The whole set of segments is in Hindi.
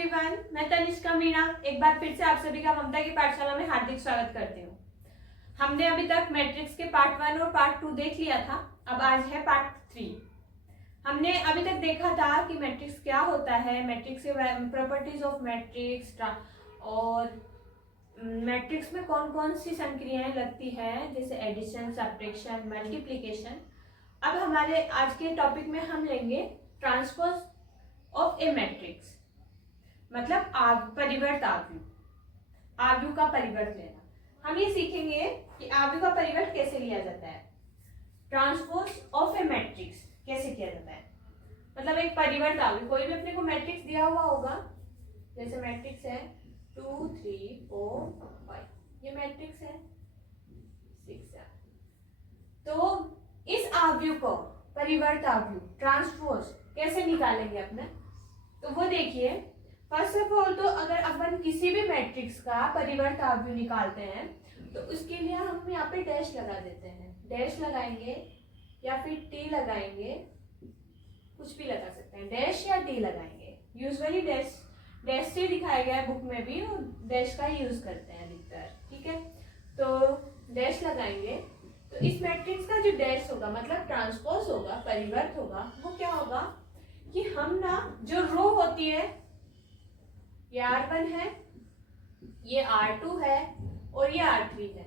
एवरीवन, मैं तनिष्का मीणा एक बार फिर से आप सभी का ममता की पाठशाला में हार्दिक स्वागत करती हूँ। हमने अभी तक मैट्रिक्स के पार्ट 1 और पार्ट 2 देख लिया था। अब आज है पार्ट 3। हमने अभी तक देखा था कि मैट्रिक्स क्या होता है, मैट्रिक्स के प्रॉपर्टीज ऑफ मैट्रिक्स और मैट्रिक्स में कौन कौन सी संक्रियाएं लगती हैं, जैसे एडिशन, सब्ट्रैक्शन, मल्टीप्लिकेशन। अब हमारे आज के टॉपिक में हम लेंगे ट्रांसपोज ऑफ ए मैट्रिक्स, मतलब परिवर्त आव्यूह का परिवर्त लेना। हम ये सीखेंगे कि आव्यूह का परिवर्त कैसे लिया जाता है, ट्रांसपोज ऑफ ए मैट्रिक्स कैसे किया जाता है। मतलब एक परिवर्त आव्यूह, कोई भी अपने को मैट्रिक्स दिया हुआ होगा, जैसे मैट्रिक्स है 2 3 4 5, ये मैट्रिक्स है 6 7। तो इस आव्यूह को परिवर्त आव्यूह ट्रांसपोज कैसे निकालेंगे अपने, तो वो देखिए। फर्स्ट ऑफ ऑल तो अगर अपन किसी भी मैट्रिक्स का परिवर्त आव्यूह निकालते हैं तो उसके लिए हम यहाँ पे डैश लगा देते हैं। डैश लगाएंगे या फिर टी लगाएंगे, कुछ भी लगा सकते हैं, डैश या टी लगाएंगे। यूजुअली डैश से दिखाया गया है बुक में भी, और डैश का ही यूज करते हैं अधिकतर, ठीक है। तो डैश लगाएंगे तो इस मैट्रिक्स का जो डैश होगा, मतलब ट्रांसपोज होगा, परिवर्त होगा, वो क्या होगा कि हम ना जो रो होती है, ये R1 है, ये R2 है और ये R3 है।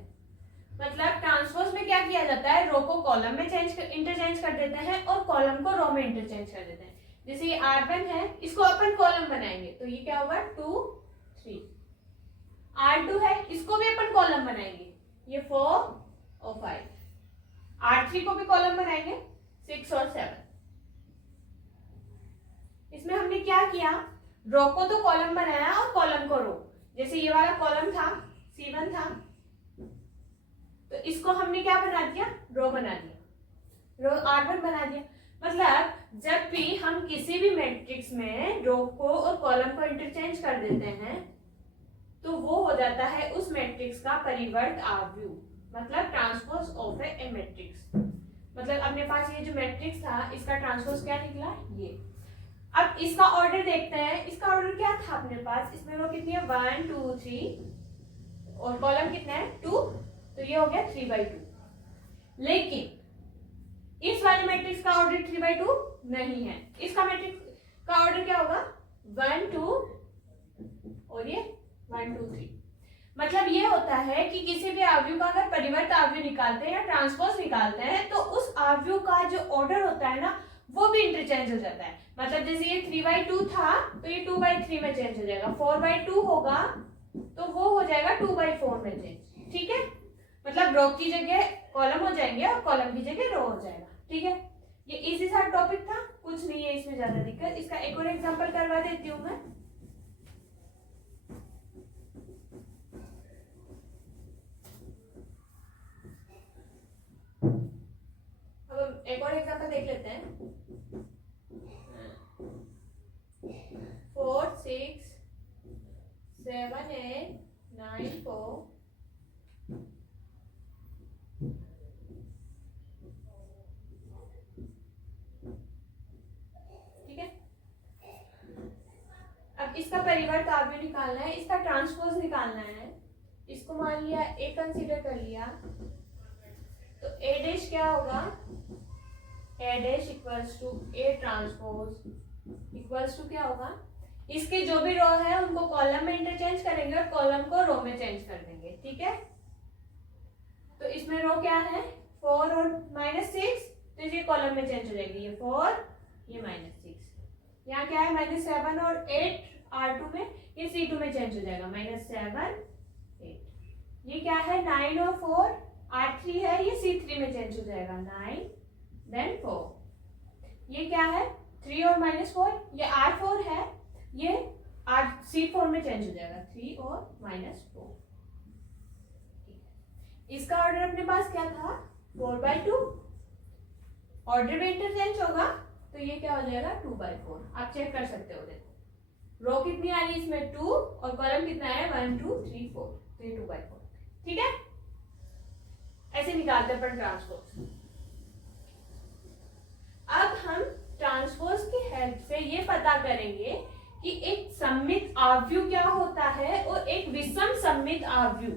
मतलब ट्रांसपोज में क्या किया जाता है, रो को कॉलम में इंटरचेंज कर देते हैं और कॉलम को रो में इंटरचेंज कर देते हैं। जैसे ये R1 है, इसको अपन कॉलम बनाएंगे तो ये क्या होगा 2 3। R2 है, इसको भी अपन कॉलम बनाएंगे, ये 4 और 5। R3 को भी कॉलम बनाएंगे 6 और 7। इसमें हमने क्या किया, रो को तो कॉलम बनाया और कॉलम को रो। जैसे ये वाला कॉलम था, C1 था, तो इसको हमने क्या बना दिया, रो बना दिया, रो R1 बना दिया। मतलब जब भी हम किसी भी मैट्रिक्स में रो को और कॉलम को इंटरचेंज कर देते हैं तो वो हो जाता है उस मैट्रिक्स का परिवर्त आव्यूह, मतलब ट्रांसपोज ऑफ ए मैट्रिक्स। मतलब अपने पास ये जो मैट्रिक्स था, इसका ट्रांसपोज क्या निकला, ये। अब इसका ऑर्डर देखते हैं। इसका ऑर्डर क्या था अपने पास, इसमें रो कितनी है 1 2 3 और कॉलम कितना है 2, तो ये हो गया 3/2। लेकिन इस वाले मैट्रिक्स का ऑर्डर 3/2 नहीं है। इसका मैट्रिक्स का ऑर्डर क्या होगा 1 2 और ये 1 2 3। मतलब ये होता है कि किसी भी आव्यूह का अगर परिवर्त आव्यूह निकालते हैं या ट्रांसपोज निकालते हैं तो उस आव्यूह का जो ऑर्डर होता है ना, वो भी इंटरचेंज हो जाता है। मतलब जैसे ये 3/2 था तो ये 2/3 में चेंज हो जाएगा, 4/2 होगा तो वो हो जाएगा 2/4 में चेंज, ठीक है। मतलब रो की जगह कॉलम हो जाएंगे और कॉलम की जगह रो हो जाएगा, ठीक है। ये इजी सा टॉपिक था, कुछ नहीं है इसमें ज्यादा दिक्कत। इसका एक और एग्जांपल करवा देती हूँ मैं। अब एक और एग्जांपल देख लेते हैं। 4 6 7 8 9 4 ठीक है। अब इसका परिवर्त आव्यूह निकालना है, इसका ट्रांसपोज निकालना है। इसको मान लिया ए कंसीडर कर लिया, तो ए डैश क्या होगा, A dash equals to A transpose equals to क्या होगा, इसके जो भी रो है उनको कॉलम में इंटरचेंज करेंगे और कॉलम को रो में चेंज कर देंगे, ठीक है। तो इसमें रो क्या है 4 और -6, तो ये कॉलम में चेंज हो जाएगी, ये 4 ये -6। यहाँ क्या है -7 और 8 R2 में, ये C2 में चेंज हो जाएगा, -7 8। ये क्या है 9 और 4 R3 है, ये C3 में चेंज हो जाएगा, 9 देन 4। ये क्या है 3 और -4, ये R4 है, ये C4 में चेंज हो जाएगा, 3 और -4। इसका ऑर्डर अपने पास क्या था 4/2, ऑर्डर में इंटरचेंज होगा तो ये क्या हो जाएगा 2/4। आप चेक कर सकते हो, देखो रो कितनी आ रही है इसमें 2 और कॉलम कितना है 1 2 3 4, तो ये 2/4, ठीक है। ऐसे निकालते हैं अपन ट्रांसपोज। अब हम ट्रांसपोज की हेल्प से ये पता करेंगे कि एक सममित आव्यूह क्या होता है और एक विषम सममित आव्यूह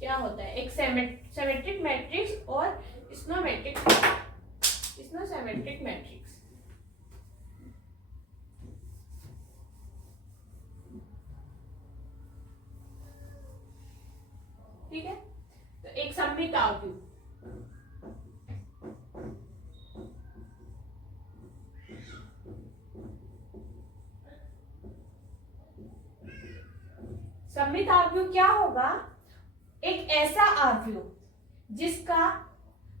क्या होता है। एक सिमेट्रिक मैट्रिक्स और स्नोमेट्रिक मैट्रिक्स। ठीक है, तो एक सममित आव्यूह, सममित आव्यूह क्या होगा, एक ऐसा आव्यूह जिसका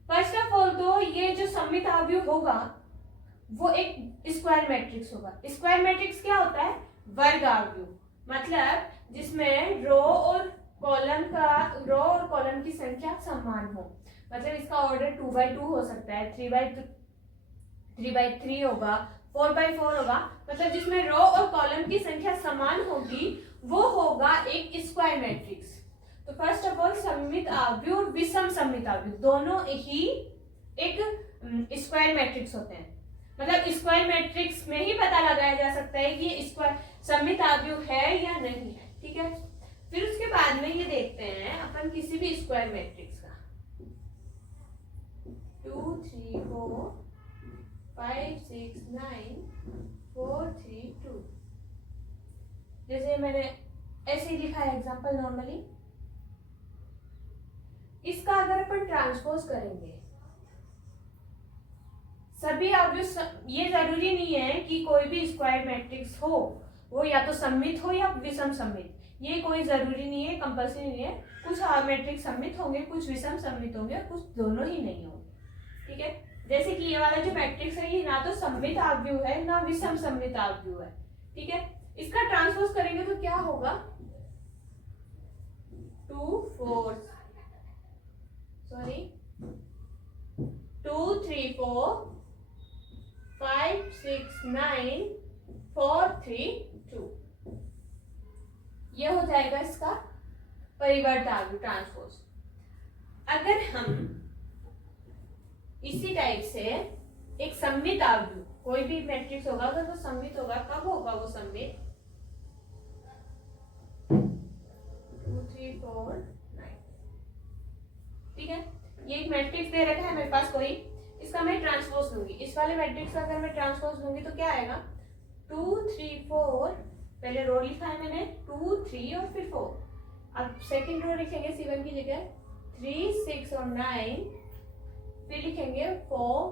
फर्स्ट ऑफ ऑल तो ये जो सममित आव्यूह होगा वो एक स्क्वायर मैट्रिक्स होगा। स्क्वायर मैट्रिक्स क्या होता है, वर्ग आव्यूह, मतलब जिसमें रो और कॉलम की संख्या समान हो। मतलब इसका ऑर्डर 2x2 हो सकता है, 3x3 होगा, 4x4 होगा, मतलब जिसमें रो और कॉलम की संख्या समान होगी वो होगा एक स्क्वायर मैट्रिक्स। तो फर्स्ट ऑफ ऑल सममित आव्यूह और विषम सममित आव्यूह दोनों ही एक स्क्वायर मैट्रिक्स होते हैं। मतलब स्क्वायर मैट्रिक्स में ही पता लगाया जा सकता है कि ये स्क्वायर सममित आव्यूह है या नहीं है। ठीक है, फिर उसके बाद में ये देखते हैं अपन किसी भी स्क्वायर मैट्रिक्स का 2 3 4 5 6 9 4 3 2, जैसे मैंने ऐसे ही लिखा है एग्जांपल नॉर्मली। इसका अगर अपन ट्रांसपोज करेंगे सभी आव्यूह, ये जरूरी नहीं है कि कोई भी स्क्वायर मैट्रिक्स हो वो या तो सममित हो या विषम सममित, ये कोई जरूरी नहीं है, कंपल्सरी नहीं है। कुछ मैट्रिक्स सममित होंगे, कुछ विषम सममित होंगे, कुछ दोनों ही नहीं होंगे। ठीक है, जैसे कि ये वाला जो मैट्रिक्स है ये ना तो सममित आव्यूह है ना विषम सममित आव्यूह है। ठीक है, इसका ट्रांसपोज करेंगे तो क्या होगा, 2 3 4 5 6 9 4 3 2, ये हो जाएगा इसका परिवर्त आव्यूह ट्रांसपोज। अगर हम इसी टाइप से एक सममित आव्यूह, कोई भी मैट्रिक्स होगा अगर वो सममित होगा, कब होगा वो सममित, 2 3 4 9। ठीक है, ये एक मैट्रिक्स दे रखा है मेरे पास कोई, इसका मैं ट्रांसपोज लूंगी। इस वाले मैट्रिक्स का अगर मैं ट्रांसपोज लूंगी तो क्या आएगा, 2 3 4, पहले रो लिखा है मैंने 2 3 और फिर 4, अब सेकंड रो लिखेंगे C1 की जगह 3 6 और 9, फिर लिखेंगे 4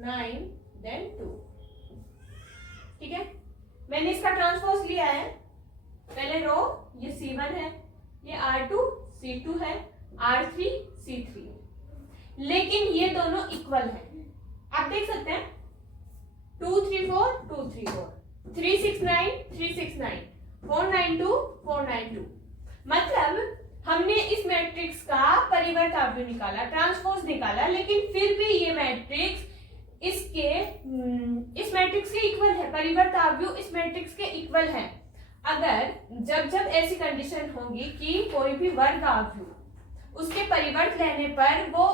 9 देन 2। ठीक है, मैंने इसका ट्रांसपोज लिया है, पहले रो ये C1 है, ये R2 C2 है, R3 C3, लेकिन ये दोनों इक्वल है। आप देख सकते हैं 2 3 4 2 3 4, 3 6 9 3 6 9, 4 9 2 4 9 2। मतलब हमने इस मैट्रिक्स का परिवर्त आव्यूह निकाला, ट्रांसपोज निकाला, लेकिन फिर भी ये मैट्रिक्स इस मैट्रिक्स के इक्वल है, परिवर्त आव्यूह इस मैट्रिक्स के इक्वल है। अगर जब ऐसी कंडीशन होगी कि कोई भी वर्ग आव्यूह उसके परिवर्त लेने पर वो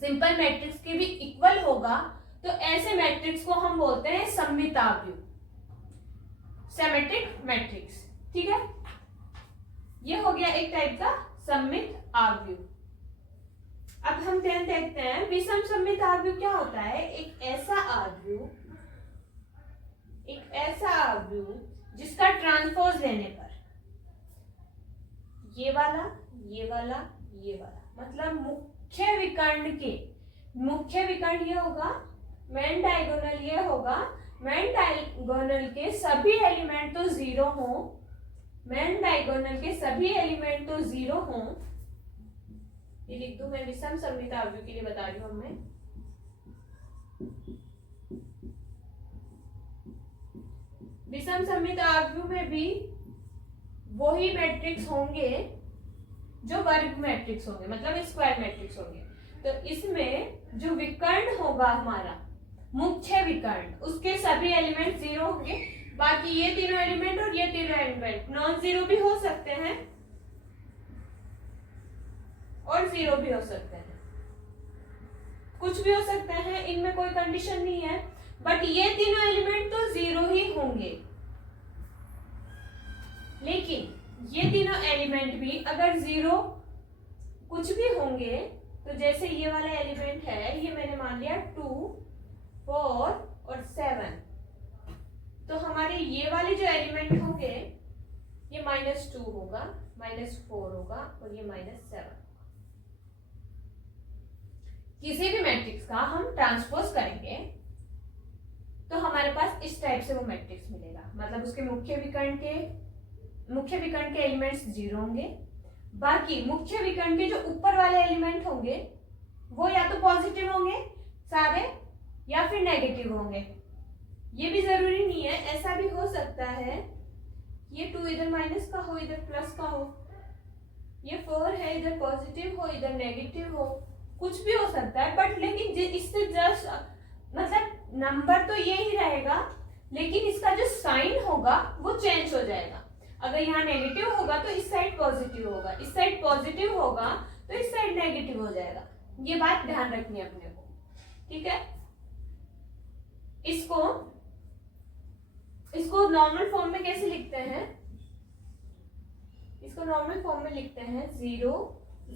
सिंपल मैट्रिक्स के भी इक्वल होगा, तो ऐसे मैट्रिक्स को हम बोलते हैं सममित आव्यूह, सिमेट्रिक मैट्रिक्स। ठीक है, ये हो गया एक टाइप का सममित आव्यूह। अब हम देखते हैं विषम सममित आव्यूह क्या होता है। एक ऐसा आव्यूह जिसका ट्रांसपोज लेने पर ये वाला मतलब मुख्य विकर्ण ये होगा, मेन डायगोनल ये होगा, मेन डायगोनल के सभी एलिमेंट तो जीरो हों, मेन डायगोनल के सभी एलिमेंट तो जीरो हों। ये लिख दूं मैं, विषम सममित आव्यूह के लिए बता रही हूं मैं। विषम सममित आव्यूह में भी वही मैट्रिक्स होंगे जो वर्ग मैट्रिक्स होंगे, मतलब स्क्वायर मैट्रिक्स होंगे। तो इसमें जो विकर्ण होगा हमारा मुख्य विकर्ण, उसके सभी एलिमेंट जीरो होंगे, बाकी ये तीनों एलिमेंट और ये तीनों एलिमेंट नॉन जीरो भी हो सकते हैं और जीरो भी हो सकते हैं, कुछ भी हो सकते हैं, इनमें कोई कंडीशन नहीं है, बट ये तीनों एलिमेंट तो जीरो ही होंगे। लेकिन ये तीनों एलिमेंट भी अगर 0 कुछ भी होंगे, तो जैसे ये वाला एलिमेंट है, ये मैंने मान लिया 2, 4 और 7, तो हमारे ये वाले जो एलिमेंट होंगे ये -2 होगा, -4 होगा और ये -7। किसी भी मैट्रिक्स का हम ट्रांसपोज करेंगे तो हमारे पास इस टाइप से वो मैट्रिक्स मिलेगा, मतलब उसके मुख्य विकर्ण के एलिमेंट्स 0 होंगे, बाकी मुख्य विकर्ण के जो ऊपर वाले एलिमेंट होंगे वो या तो पॉजिटिव होंगे सारे या फिर नेगेटिव होंगे। ये भी जरूरी नहीं है, ऐसा भी हो सकता है ये 2 इधर माइनस का हो इधर प्लस का हो, ये 4 है इधर पॉजिटिव हो इधर नेगेटिव हो, कुछ भी हो सकता है। बट लेकिन इससे जस्ट मतलब नंबर तो ये ही रहेगा, लेकिन इसका जो साइन होगा वो चेंज हो जाएगा। अगर यहाँ नेगेटिव होगा तो इस साइड पॉजिटिव होगा, इस साइड पॉजिटिव होगा तो इस साइड नेगेटिव हो जाएगा। ये बात ध्यान रखनी है अपने को, ठीक है। इसको नॉर्मल फॉर्म में कैसे लिखते हैं? इसको नॉर्मल फॉर्म में लिखते हैं 0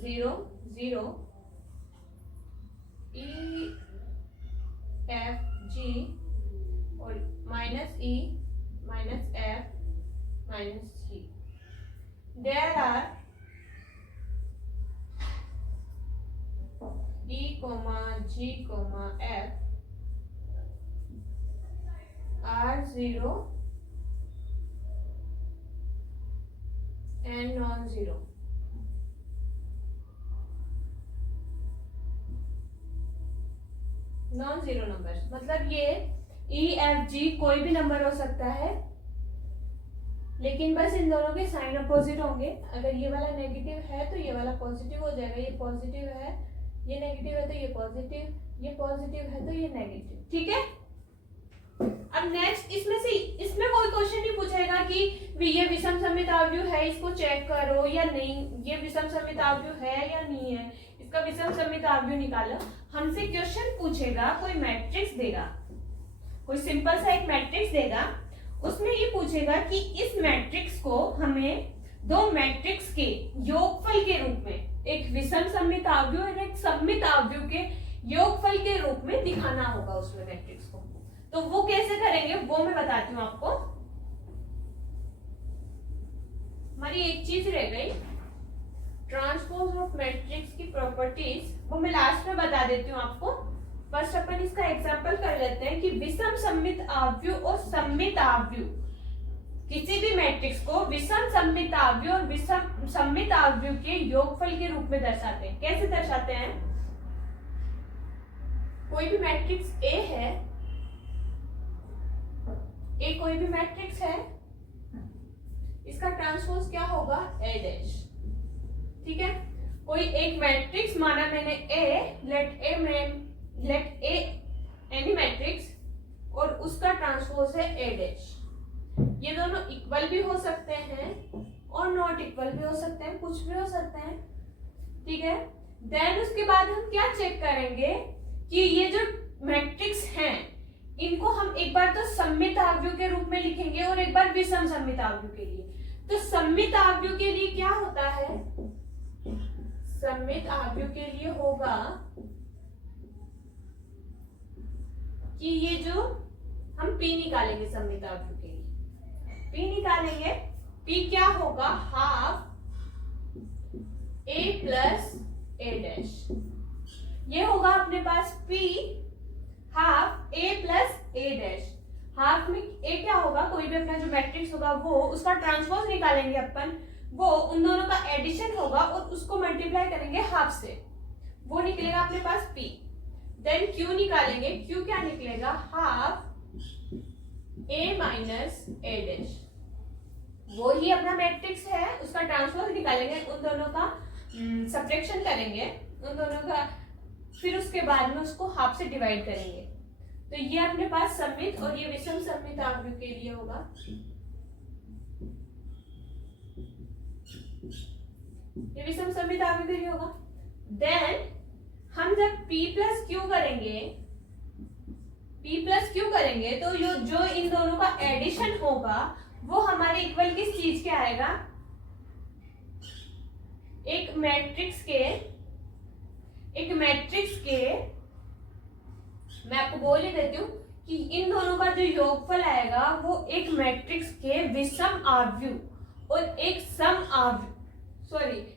0 0 E F G और -E -F -G। There are E, G, F are 0 and non-zero। Non-zero number मतलब ये EFG कोई भी नंबर हो सकता है, लेकिन बस इन दोनों के साइन अपोजिट होंगे। अगर ये वाला नेगेटिव है तो ये वाला पॉजिटिव हो जाएगा, ये पॉजिटिव है ये नेगेटिव है तो ये पॉजिटिव, ये पॉजिटिव है तो ये नेगेटिव, ठीक है। अब नेक्स्ट इसमें कोई क्वेश्चन नहीं पूछेगा कि ये विषम सममिताव्युह है, इसको चेक करो या नहीं, ये विषम सममिताव्युह है या नहीं है, इसका विषम सममिताव्युह निकालो। हमसे क्वेश्चन पूछेगा, कोई मैट्रिक्स देगा, कोई सिंपल सा एक मैट्रिक्स देगा, उसमें ये पूछेगा कि इस मैट्रिक्स को हमें दो मैट्रिक्स के योगफल के रूप में, एक विषम सममिताव्युह और एक सममिताव्युह के योगफल के रूप में दिखाना होगा उसमें मैट्रिक्स को। तो वो कैसे करेंगे वो मैं बताती हूँ आपको। हमारी एक चीज रह गई, ट्रांसपोज ऑफ मैट्रिक्स की प्रॉपर्टीज, वो मैं लास्ट में बता देती हूँ आपको। फर्स्ट अपन इसका एग्जांपल कर लेते हैं कि विषम सममिताव्युह और सममिताव्युह, किसी भी मैट्रिक्स को विषम सममिताव्युह और विषम सममिताव्युह के योगफल के रूप में दर्शाते हैं। कैसे दर्शाते हैं? कोई भी मैट्रिक्स ए है, ए कोई भी मैट्रिक्स है, इसका ट्रांसपोज क्या होगा? ए डैश, ठीक है। कोई एक मैट्रिक्स माना मैंने ए, लेट ए एनी मैट्रिक्स और उसका ट्रांसपोज है ए डैश। ये दोनों इक्वल भी हो सकते हैं और नॉट इक्वल भी हो सकते हैं, कुछ भी हो सकते हैं, ठीक है। देन उसके बाद हम क्या चेक करेंगे कि ये जो मैट्रिक्स हैं इनको हम एक बार तो सममिताव्युह के रूप में लिखेंगे और एक बार विषम सममिताव्युह के लिए। तो सममिताव्युह के लिए क्या होता है? सममिताव्युह के लिए होगा कि ये जो हम P निकालेंगे सममिताव्युह के लिए, P निकालेंगे, P क्या होगा? Half A plus A dash. ये होगा अपने पास P half A plus A dash. Half में A क्या होगा? कोई भी अपना जो मैट्रिक्स होगा वो, उसका ट्रांसपोज निकालेंगे अपन, वो उन दोनों का एडिशन होगा और उसको मल्टीप्लाई करेंगे हाफ से, वो निकलेगा अपने पास P। देन Q निकालेंगे, Q क्या निकलेगा? Half A minus A dash. वो ही अपना मैट्रिक्स है, उसका ट्रांसपोज निकालेंगे, उन दोनों का सब्ट्रैक्शन करेंगे, उन दोनों का, फिर उसके बाद में उसको हाफ से डिवाइड करेंगे। तो ये अपने पास सममित और ये विषम सममिताव्युह के लिए होगा। ये विषम सममिताव्युह के लिए होगा। देन हम जब P प्लस Q करेंगे, तो जो इन दोनों का एडिशन होगा वो हमारे इक्वल किस चीज के आएगा, एक मैट्रिक्स के मैं आपको बोल ही देती हूँ कि इन दोनों का जो योगफल आएगा वो एक मैट्रिक्स के विषम आव्यूह और एक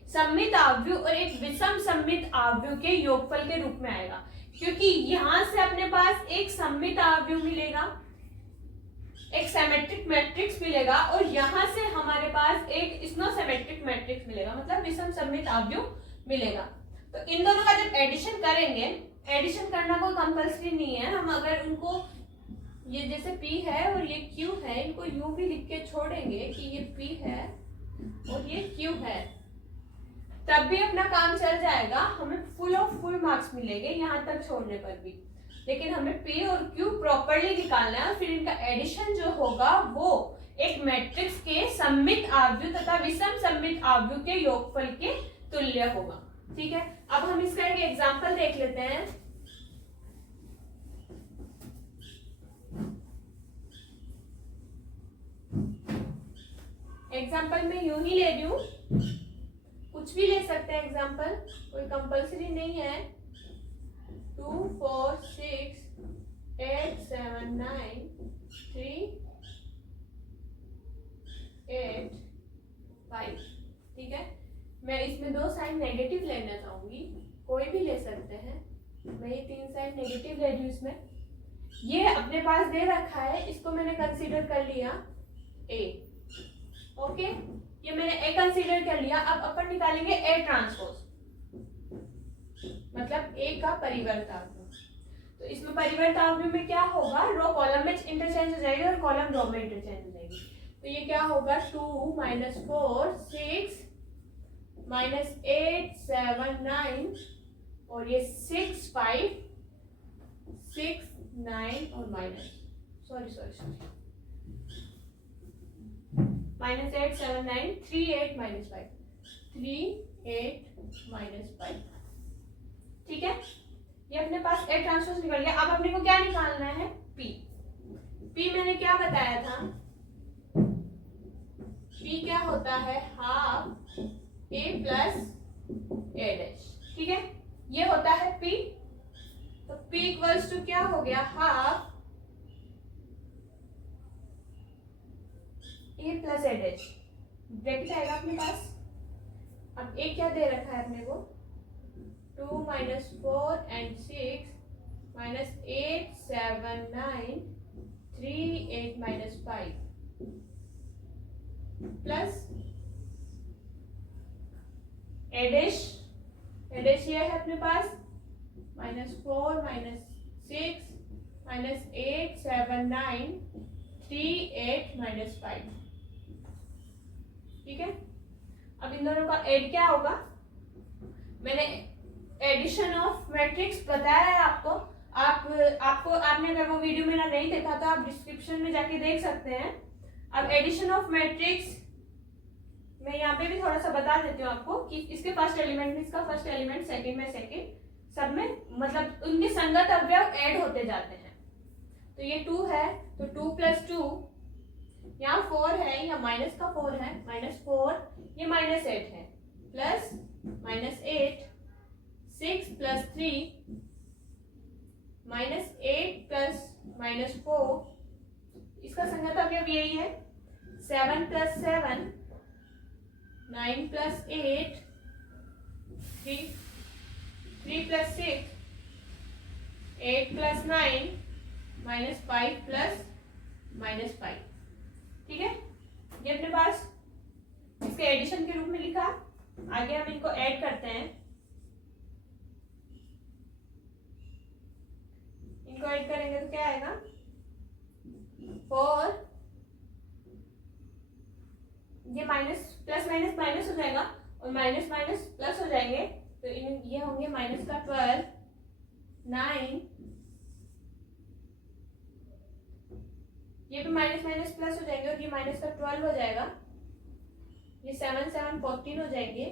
सममित आव्यूह और एक विषम सममित आव्यूह के योगफल के रूप में आएगा, क्योंकि यहां से अपने पास एक सममित आव्यूह मिलेगा, एक सिमेट्रिक मैट्रिक्स मिलेगा और यहां से हमारे पास एक स्नो-सिमेट्रिक मैट्रिक्स मिलेगा, मतलब विषम सममित आव्यूह मिलेगा। तो इन दोनों का जब एडिशन करेंगे, एडिशन करना कोई कंपल्सरी नहीं है, हम अगर उनको ये जैसे P है और ये Q है, इनको यूं भी लिख के छोड़ेंगे कि ये P है और ये Q है, तब भी अपना काम चल जाएगा, हमें फुल मार्क्स मिलेंगे यहाँ तक छोड़ने पर भी। लेकिन हमें P और Q प्रॉपरली निकालना है और फिर इनका एडिशन जो होगा वो एक मैट्रिक्स के सममित आव्यूह तथा विषम सममित आव्यूह के योगफल के तुल्य होगा। ठीक है, अब हम इसका एक एग्जांपल देख लेते हैं। एग्जांपल में यूं ही ले रही हूं, कुछ भी ले सकते हैं एग्जांपल, कोई कंपल्सरी नहीं है। 2 4 6 8 7 9 3 8 5। ठीक है, मैं इसमें 2 साइन नेगेटिव लेना चाहूंगी, कोई भी ले सकते हैं, मैं ये 3 साइन नेगेटिव ले रही हूँ इसमें। ये अपने पास दे रखा है, इसको मैंने कंसीडर कर लिया A। ओके, ये मैंने A कंसीडर कर लिया। अब अपन निकालेंगे A ट्रांसपोज, मतलब A का परिवर्त आव्यूह। तो इसमें परिवर्त आव्यूह में क्या होगा, रो कॉलम में इंटरचेंज हो जाएगी और कॉलम रो में इंटरचेंज हो जाएगी। तो ये क्या होगा, 2 -4 6 -8 7 9 और ये 6 5 6 9 और माइनस -8 7 9 3 8 -5 3 8 -5। ठीक है, ये अपने पास A ट्रांसपोज निकल गया। अब अपने को क्या निकालना है, P मैंने क्या बताया था, P क्या होता है, half A plus A dash. ठीक है, ये होता है P। तो P इक्वल्स टू क्या हो गया, half A plus A dash, bracket आएगा अपने पास। अब A क्या दे रखा है अपने को, 2 -4 and 6 -8 7 9 3 8 -5 प्लस A डैश ये है अपने पास, -4 -6 -8 7 9 3 8 -5। ठीक है, अब इन दोनों का ऐड क्या होगा, मैंने एडिशन ऑफ मैट्रिक्स बताया है आपको। आपने अगर वो वीडियो मेरा नहीं देखा तो आप डिस्क्रिप्शन में जाके देख सकते हैं। अब एडिशन ऑफ मैट्रिक्स मैं यहाँ पे भी थोड़ा सा बता देती हूँ आपको कि इसके फर्स्ट एलिमेंट में इसका फर्स्ट एलिमेंट, सेकंड में सेकंड, सब में मतलब उनके संगत अवयव ऐड होते जाते हैं। तो ये 2 है तो 2 + 2, यहाँ 4 है, यहाँ माइनस का 4 है, -4, ये -8 है, प्लस -8 6 + 3 -8 + -4, इसका संगत अवयव यही है। 7 + 7 9 + 8 3 + 6 8 + 9 -5 + -5। ठीक है, ये अपने पास इसके एडिशन के रूप में लिखा। आगे हम इनको ऐड करते हैं, इनको ऐड करेंगे तो क्या आएगा, 4, ये प्लस माइनस हो जाएगा और माइनस प्लस हो जाएंगे, तो ये होंगे -12 9, ये भी माइनस प्लस हो जाएंगे और ये -12 हो जाएगा, ये 7 7 14 हो जाएंगे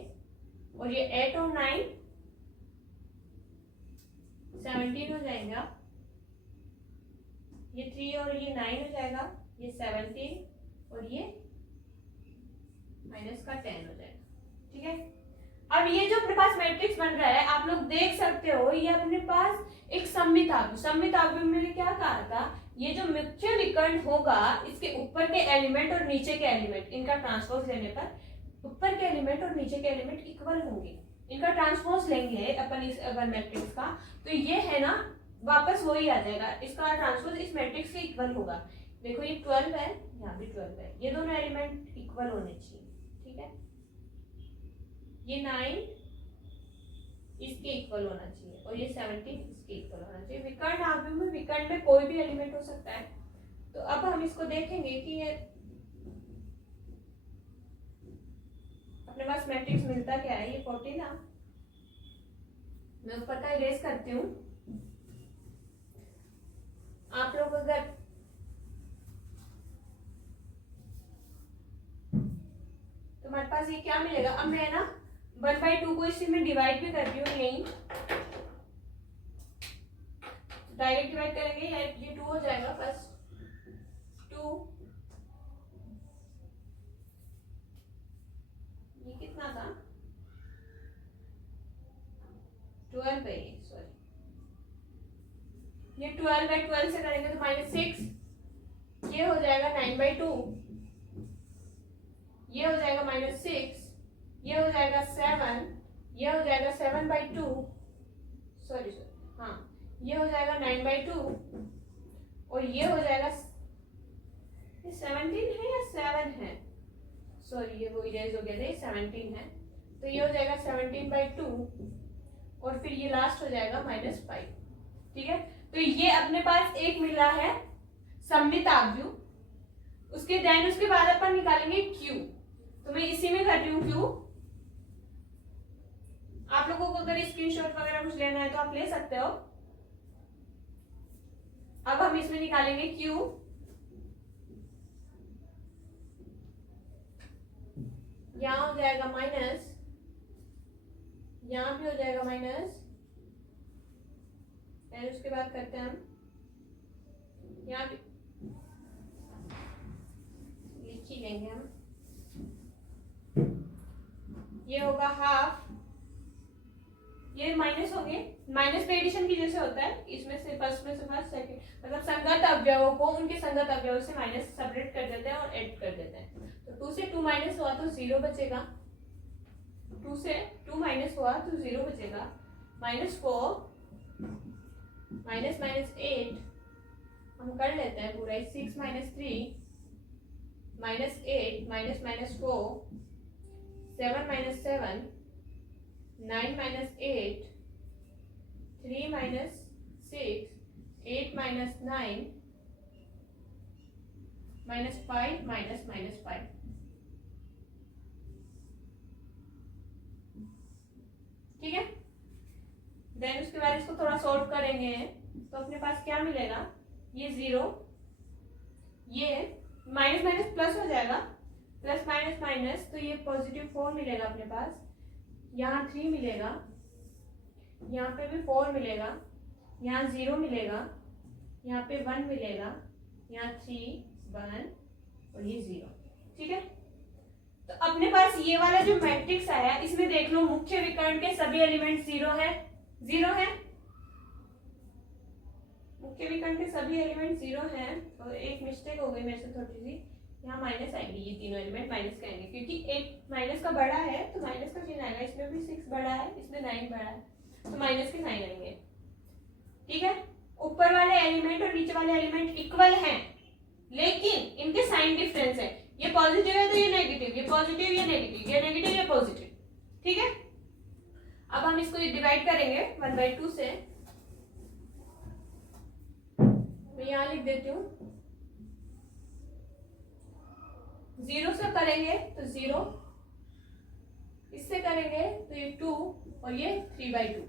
और ये 8 और 9 17 हो जाएगा, ये 3 और ये 9 हो जाएगा, ये 17 और ये मैट्रिक्स बन रहा है आप लोग देख सकते हो, ये अपने पास एक सममित आव्यूह में क्या कहा था, ये जो मुख्य विकर्ण होगा इसके ऊपर के एलिमेंट और नीचे के एलिमेंट, इनका ट्रांसपोज लेने पर ऊपर के एलिमेंट और नीचे के एलिमेंट इक्वल होंगे। इनका ट्रांसपोज लेंगे अपन इस अगर मैट्रिक्स का, तो ये है ना वापस वही आ जाएगा, इसका ट्रांसपोज इस मैट्रिक्स के इक्वल होगा। देखो ये 12 है, यहाँ भी 12 है, ये दोनों एलिमेंट इक्वल होने चाहिए, ठीक है। ये 9 इसके इक्वल होना चाहिए और ये 17 इसके इक्वल होना चाहिए। विकर्ण आव्यूह में विकर्ण में कोई भी एलिमेंट हो सकता है। तो अब हम इसको देखेंगे कि ये अपने पास मैट्रिक्स मिलता क्या है। ये 14 ना, मैं ऊपर का इरेज करती हूँ। आप लोग अगर तुम्हारे पास ये क्या मिलेगा, अब मैं ना 1/2 को इसी में डिवाइड भी कर रही हूँ, यही डायरेक्ट डिवाइड करेंगे, ये 2 हो जाएगा फर्स्ट 2, ये कितना था 12 है, सॉरी ये 12/12 से करेंगे तो -6, ये हो जाएगा 9/2, ये हो जाएगा -6, ये हो जाएगा 7, ये हो जाएगा 7/2, सॉरी हाँ ये हो जाएगा 9/2 और ये हो जाएगा, ये 17 है या 7 है, सॉरी ये वो इरेज हो गया था, ये 17 है, तो ये हो जाएगा 17/2 और फिर ये लास्ट हो जाएगा -5, ठीक है। तो ये अपने पास एक मिला है सममित आव्यूह। उसके बाद अपन निकालेंगे Q, तो मैं इसी में कर रही हूँ Q। आप लोगों को अगर स्क्रीनशॉट वगैरह कुछ लेना है तो आप ले सकते हो। अब हम इसमें निकालेंगे Q, यहां हो जाएगा माइनस, यहां भी हो जाएगा माइनस, और उसके बाद करते हैं हम यहाँ भी लिख ही लेंगे हम, ये होगा हाफ, ये माइनस होंगे, माइनस पे एडिशन की जैसे होता है, इसमें से फर्स्ट सेकंड, मतलब संगत अवयवों को उनके संगत अवयवों से माइनस सेपरेट कर देते हैं और ऐड कर देते हैं। तो 2 से 2 माइनस हुआ तो 0 बचेगा, 2 से 2 माइनस हुआ तो 0 बचेगा, -4 -8 हम कर लेते हैं पूरा, 6 - 3 -8 -4 7 - 7 9 - 8 3 - 6 8 - 9 -5 -5, ठीक है। देन उसके बाद इसको थोड़ा सॉल्व करेंगे तो अपने पास क्या मिलेगा, ये 0, ये माइनस माइनस प्लस हो जाएगा, प्लस माइनस माइनस, तो ये +4 मिलेगा अपने पास, यहाँ 3 मिलेगा, यहाँ पे भी 4 मिलेगा, यहाँ 0 मिलेगा, यहाँ पे 1 मिलेगा, यहाँ 3 1 और ये 0, ठीक है। तो अपने पास ये वाला जो मैट्रिक्स आया इसमें देख लो मुख्य विकर्ण के सभी एलिमेंट 0 है, 0 है, मुख्य विकर्ण के सभी एलिमेंट 0 हैं। और एक मिस्टेक हो गई मेरे से थोड़ी सी, यहाँ माइनस आएगी, ये तीनों एलिमेंट माइनस का आएंगे क्योंकि एक माइनस का बड़ा है तो माइनस का चिन्ह आएगा, इसमें भी 6 बड़ा है, इसमें 9 बड़ा है, तो माइनस के साइन आएंगे, ठीक है। ऊपर वाले एलिमेंट और नीचे वाले एलिमेंट इक्वल हैं लेकिन इनके साइन डिफरेंस है, ये पॉजिटिव है तो ये नेगेटिव, ये पॉजिटिव ये नेगेटिव, ये नेगेटिव ये पॉजिटिव, ठीक है। अब हम इसको डिवाइड करेंगे 1/2 से, मैं यहां लिख देती हूँ, 0 से करेंगे तो 0, इससे करेंगे तो ये 2 और ये 3/2,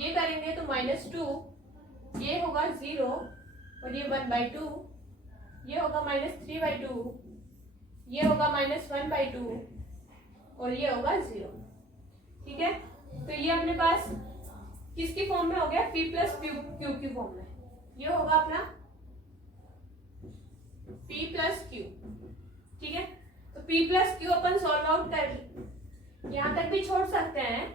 ये करेंगे तो -2, ये होगा 0 और ये 1/2, ये होगा -3/2, ये होगा -1/2 और ये होगा 0, ठीक है। तो ये अपने पास किसकी फॉर्म में हो गया, P + Q की फॉर्म में, ये होगा अपना P + Q, ठीक है। तो P + Q अपन सॉल्व आउट कर यहाँ तक भी छोड़ सकते हैं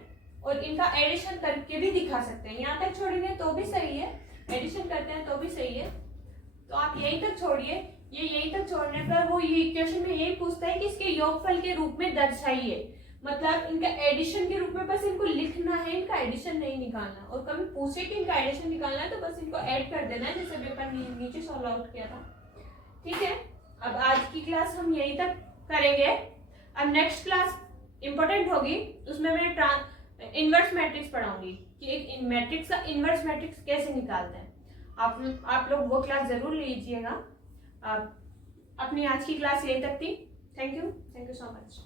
और इनका एडिशन करके भी दिखा सकते हैं। यहाँ तक छोड़ेंगे तो भी सही है, एडिशन करते हैं तो भी सही है। तो आप यहीं तक छोड़िए, ये यहीं तक छोड़ने पर वो ये क्वेश्चन में यही पूछता है कि इसके योगफल के रूप में दर्शाइए। मतलब इनका एडिशन के रूप में बस इनको लिखना है, इनका एडिशन नहीं निकालना। और कभी पूछे कि इनका एडिशन निकालना है तो बस इनको ऐड कर देना है, जैसे पेपर नीचे सॉल्व आउट किया था। ठीक है, अब आज की क्लास हम यहीं तक करेंगे। अब नेक्स्ट क्लास इंपॉर्टेंट होगी, उसमें मैं इनवर्स मैट्रिक्स पढ़ाऊंगी कि एक मैट्रिक्स का इनवर्स मैट्रिक्स कैसे निकालते हैं। आप लोग वो क्लास जरूर लीजिएगा। अपनी आज की क्लास यहीं तक थी। Thank you so much.